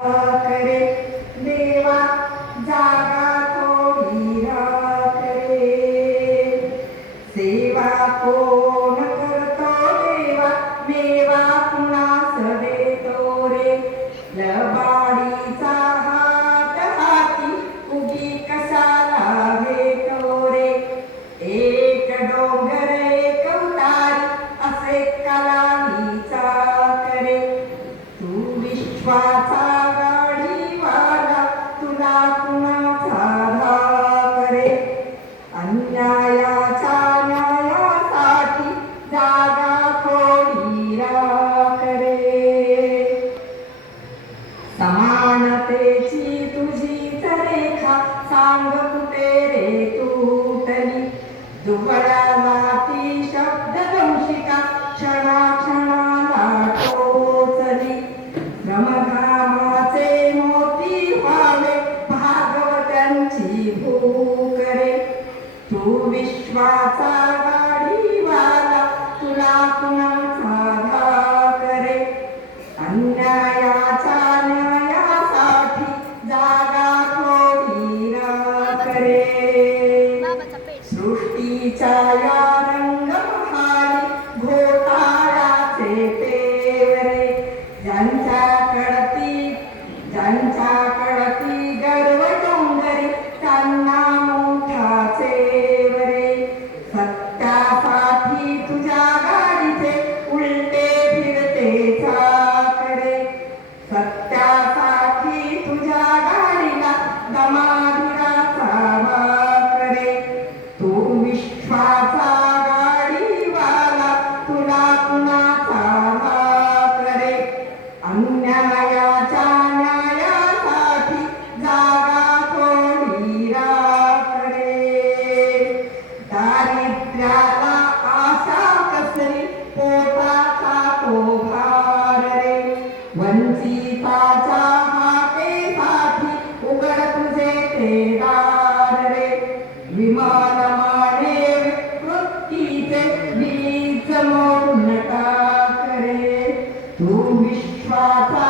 करे देवा जागा थोडी राखरे सेवा कोण करतो देवा मेवा कुणास देतो रे लबाडीचा हात हाती उगी कशाला घेतो रे एक डोंगर एक उतारी असे कलानीचा करे तू विश्वाचा अन्यायाच्या न्यायासाठी जागा थोडी राखरे समानतेची तुझीच रेखा सांग कुठे रे तुटली दुबळ्याला ती शब्ददंशिका क्षणाक्षणाला टोचली श्रमघामाचे मोती व्हावे भागवतांची भूक रे तू विश्वाचा गाडीवाला तुला कुणाचा धाकरे अन्यायाच्या न्यायासाठी जागा थोडी राखरे सृष्टीच्या या रंगमहाली घोटाळ्याचे पेवरे ज्यांच्या कडती गर्व डोंगरी त्यांना मोठाचे सत्यासाठी तुझ्या गाडीचे उलटे फिरते चाकरे सत्यासाठी तुझ्या गाडीला दमाधिराचा वाकरे तू विश्वाचा गाडीवाला तुला कुणाचा वाकरे अन्यायाच्या न्यायासाठी जागा थोडी राखरे दारिद्र्याला आशा कसली पोटाचा तो भार रे वंचिताच्या हाकेसाठी उघड तुझे ते दार रे विमान माने वृत्तीचे बीज मोडून टाक रे तू विश्वाचा